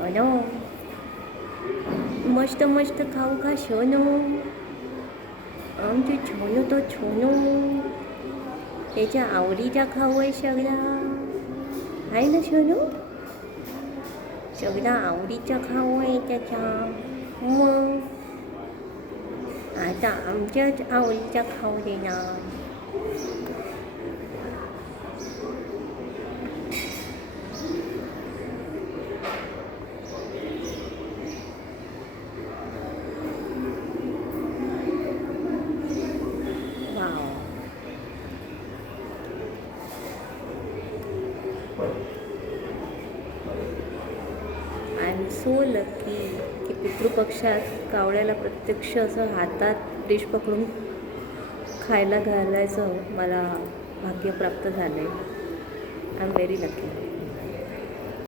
सोनो मस्त मस्त खाऊ खा सोनो. आमचे छोनू तो छोनू त्याच्या आवडीचा खाऊ आहे सगळा आहे ना सोनू. सगळा आवडीचा खाऊ आहे त्याच्या. मग आता आमच्याच आवडीचा खाऊ देणार. Wow. I am so lucky की पितृपक्षात कावळ्याला प्रत्यक्ष असं हातात डिश पकडून खायला घालायचं मला भाग्य प्राप्त झालं आहे. I am very lucky.